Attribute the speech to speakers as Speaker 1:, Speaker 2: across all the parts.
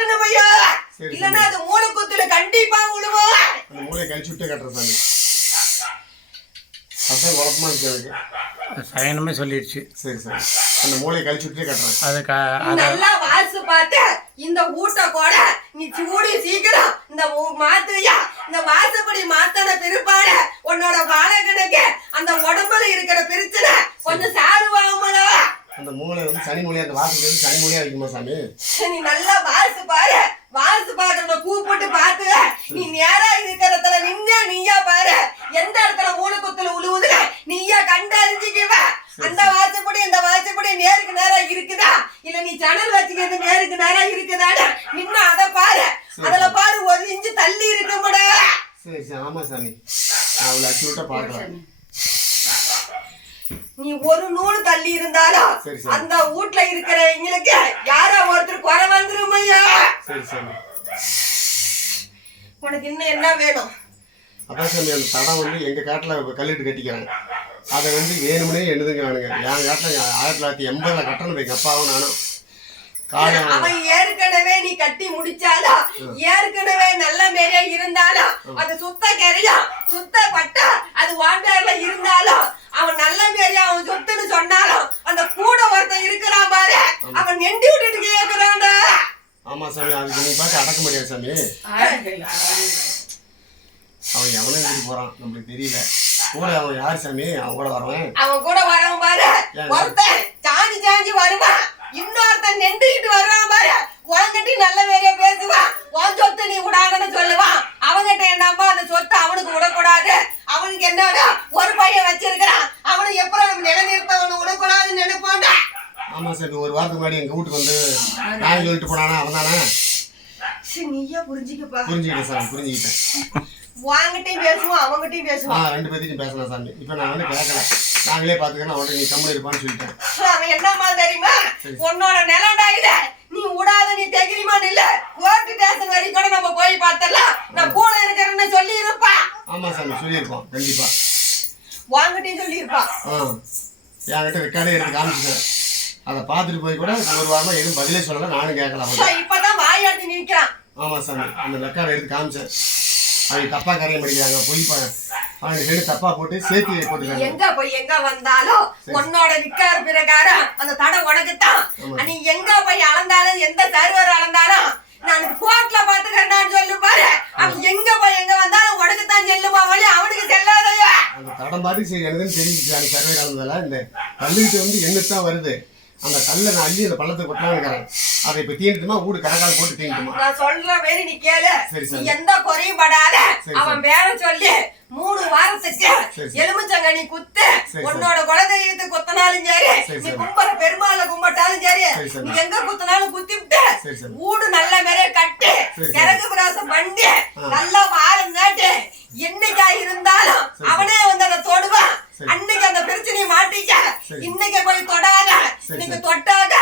Speaker 1: கட்டணும் ஐயா
Speaker 2: சரி,
Speaker 1: இல்லன்னா அது மூணு குத்துல கண்டிப்பா விழுவோம்
Speaker 2: அந்த மூளையை கழிச்சு விட்டே கட்டுறேன் சாமி அதான் குழப்பமா இருக்கு எனக்கு.
Speaker 3: சயனமே சொல்லிடுச்சு.
Speaker 2: சரி சரி. அந்த மூளையை கழிச்சு விட்டே கட்டுறேன்
Speaker 3: அது
Speaker 1: நல்லா வாசு பார்த்து இந்த ஊட்ட கூட நீ சூடி சீக்கிரம் இந்த மாத்துறியா இந்த வாசப்படி மாத்தன பிற்பாடு உன்னோட வாழ கணக்கு அந்த உடம்புல இருக்கிற பிரச்சனை கொஞ்சம் சாருவாமல
Speaker 2: அந்த மூளை வந்து சனி மூலையா அந்த வாசல் வந்து சனி மூலையா இருக்குமா சாமி?
Speaker 1: நீ நல்லா வாசு பாரு. வாசு பாக்குறத கூப்பிட்டு பார்த்து. நீ நேரா இருக்கிறதுல நின்னா நீயா பாரு. எந்த இடத்துல மூணு குத்துல உழுவுதுல நீயா கண்டறிஞ்சிக்குவ. அந்த வாசப்படி இந்த வாசப்படி நேருக்கு நேரா இருக்குதா? இல்ல நீ சணல் வச்சுக்கிறது நேருக்கு நேரா இருக்குதான்னு நின்னா அத பாரு. அதுல பாரு ஒரு இன்ச்சு தள்ளி இருக்கும்டா.
Speaker 2: சரி சரி. ஆமா சாமி. நான் அவளை அச்சு விட்டா பார்க்கலாம்
Speaker 1: நீ ஒரு நூல் தள்ளி இருந்தாலும். அந்த வீட்ல இருக்கிற எங்களுக்கு யாரோ ஒருத்தர் குறை வந்துரும் ஐயா. உனக்கு இன்னும் என்ன வேணும்?
Speaker 2: அதான் சாமி அந்த தடம் வந்து எங்க காட்டுல கல்லிட்டு கட்டிக்கிறாங்க. அதை வந்து வேணும்னே எழுதுங்கிறானுங்க என் காட்டுல ஆயிரத்தி தொள்ளாயிரத்தி எண்பதுல கட்டணம் எங்க அப்பாவும் நானும்.
Speaker 1: அவன் ஏற்கனவே நீ கட்டி முடிச்சாலும் ஏற்கனவே நல்ல மேலே இருந்தாலும் அது சுத்த கரையா சுத்த பட்டா அது வாண்டார்ல இருந்தாலும் அவன் நல்ல மேலே அவன் சொத்துன்னு சொன்னாலும் அந்த கூட ஒருத்தன் இருக்கிறான் பாரு. அவன் நெண்டி விட்டுட்டு கேக்குறான்டா.
Speaker 2: ஆமா சாமி அதுக்கு நீ பார்த்து அடக்க முடியாது சாமி? அவன் எவனும் இப்படி போறான் நம்மளுக்கு தெரியல. கூட அவன் யார் சாமி? அவன் கூட வரவன்.
Speaker 1: அவன் கூட வரவன் பாரு? ஒருத்தன் சாஞ்சி சாஞ்சி வருவான். இன்னொருத்தன் நின்றுகிட்டு வருவான் பாரு. உன்கிட்ட நல்ல வேலையா பேசுவான் உன் சொத்து நீ விடாதன்னு சொல்லுவான் அவன்கிட்ட என்னம்மா அந்த சொத்து அவனுக்கு விடக்கூடாது அவனுக்கு என்னடா ஒரு பையன் வச்சிருக்கிறான் அவனை எப்படி நம்ம நிலைநிறுத்த அவனை விடக்கூடாதுன்னு நினைப்பான்டா
Speaker 2: ஆமா சாமி ஒரு வாரத்துக்கு முன்னாடி எங்க வீட்டுக்கு வந்து நான் சொல்லிட்டு போனானா அவன் தானே
Speaker 1: சரி, நீயா புரிஞ்சுக்கப்பா.
Speaker 2: புரிஞ்சுக்கிட்டேன் சாமி புரிஞ்சுக்கிட்டேன்.
Speaker 1: வாங்கிட்டையும் பேசுவான் அவங்ககிட்டயும்
Speaker 2: ஆ
Speaker 1: பேசுவான்
Speaker 2: ரெண்டு பேர்த்தையும் பேசலாம் சாமி இப்போ நான் வந்து கேட்கல நாங்களே பார்த்துக்கிறோம் அவன்கிட்ட நீ கம்மி இருப்பான்னு சொல்லிட்டேன்.
Speaker 1: அவன் என்னம்மா தெரியுமா? உன்னோட நிலம்டா இது. நீ விடாத நீ தெகிரிமா இல்ல. கோர்ட்டு ஸ்டேஷன் வரைக்கும் கூட நம்ம போய் பார்த்தலாம் நான் கூட இருக்கிறேன்னு சொல்லி இருப்பா
Speaker 2: ஆமா சாமி சொல்லியிருப்போம் கண்டிப்பா.
Speaker 1: வாங்கிட்டையும் சொல்லி இருப்பா
Speaker 2: ஆ. என்கிட்ட ரெக்கார்டே எடுத்து காமிச்சிட்டேன் அதை பார்த்துட்டு போய் கூட ஒரு வாரமா எதுவும் பதிலே சொல்லலை நானும் கேட்கல அவன்
Speaker 1: இப்பதான் வாய் அடிச்சு நிக்கிறான்
Speaker 2: ஆமா சாமி அந்த ரெக்கார்டை எடுத்து காமிச்சேன். அவங்க தப்பா கரைய படிக்கிறாங்க பொய் அவங்க ரெண்டு தப்பா போட்டு சேர்த்து போட்டுருக்காங்க
Speaker 1: எங்க போய் எங்க வந்தாலும் உன்னோட நிக்கார் பிரகாரம் அந்த தடை உனக்குத்தான்.
Speaker 2: ஆமா.
Speaker 1: நீ எங்க போய் அளந்தாலும் எந்த சர்வர் அளந்தாலும் நான் கோர்ட்ல பாத்துக்கிறேன்னு சொல்லு பாரு. அவன் எங்க போய் எங்க வந்தாலும் உனக்குத்தான் செல்லுமா வழி அவனுக்கு செல்லாதயா
Speaker 2: அந்த தடம் பாட்டுக்கு சரி எனதுன்னு தெரிஞ்சிச்சு அந்த சர்வே கலந்ததால இந்த கல்லுக்கிட்ட வந்து எங்கிட்டு தான் வருது. அந்த கல்லை நான் அள்ளி அந்த பள்ளத்தை கொட்டலான்னு அதை இப்போ தீண்டுமா வீடு கரகால் போட்டு தீண்டுமா
Speaker 1: நான் சொல்ற மாரி நீ கேளு. நீ. எந்த குறையும் படாத. அவன் பேர சொல்லி. மூணு வாரத்துக்கு
Speaker 2: சரி.
Speaker 1: எலுமிச்சங்கனி குத்து. உன்னோட குலதெய்வத்தை குத்தினாலும் சரி நீ
Speaker 2: சரி.
Speaker 1: கும்பர பெருமாளை கும்பிட்டாலும் சரி. நீ எங்க குத்தினாலும் குத்திவிட்டு வீடு நல்ல மேலே கட்டு. கிழக்கு பிராசம் பண்ணி நல்லா வாரம் நாட்டு என்னைக்கா இருந்தாலும்
Speaker 2: சரி.
Speaker 1: அவனே வந்து அதை தொடுவான்
Speaker 2: சரி.
Speaker 1: அன்னைக்கு அந்த பிரச்சனையை மாட்டிக்க
Speaker 2: சரி.
Speaker 1: இன்னைக்கு போய் தொடாத. இன்னைக்கு. தொட்டாத.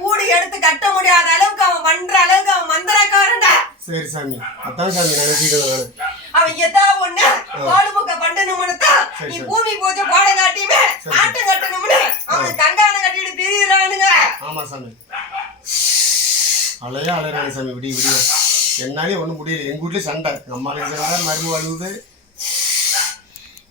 Speaker 1: வீடு எடுத்து கட்ட முடியாத அளவுக்கு அவன் பண்ற அளவுக்கு அவன் மந்திரக்காரன்டா
Speaker 2: சரி சாமி. அதான் சாமி நினைச்சிட்டு நான்
Speaker 1: அவன் ஏதோ ஒண்ணு கோடு முக்க பண்ணணும்னு தான் நீ. பூமி பூஜை போட காட்டியுமே. ஆட்டம் கட்டணும்னு அவனுக்கு கங்காணம் கட்டிட்டு திரியிறானுங்க.
Speaker 2: ஆமா சாமி. அலையா அலைறாங்க சாமி. விடிய விடிய. என்னாலே ஒன்றும் முடியல. எங்க வீட்லயும் சண்டை. நம்மளுக்கு சண்டை மரும்பு அழுகுது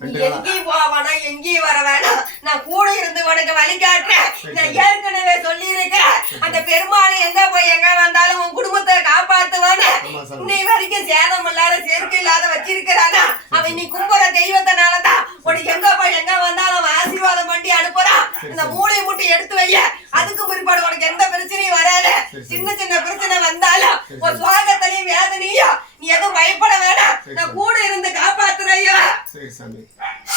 Speaker 1: எங்கேயும் வர வேணாம். நான் கூட இருந்து உனக்கு வழி காட்டுறேன். நான். ஏற்கனவே சொல்லி இருக்கிறேன் அந்த பெருமாள் எங்க போய் எங்க வந்தாலும் உன் குடும்பத்தை இன்னை வரைக்கும் சேதம் இல்லாத செருக்கு இல்லாத வச்சிருக்கிறானா? அவன் நீ கும்புற தெய்வத்தினாலதான் உனக்கு எங்க போய் எங்க வந்தாலும் ஆசீர்வாதம் பண்ணி அனுப்புறான். இந்த. மூளை முட்டி எடுத்து வைய. அதுக்கு பிற்பாடு உனக்கு எந்த பிரச்சனையும் வராது. சின்ன சின்ன பிரச்சனை வந்தாலும் உன். சுவாகத்திலையும் வேதனையும் நீ எதுவும் பயப்பட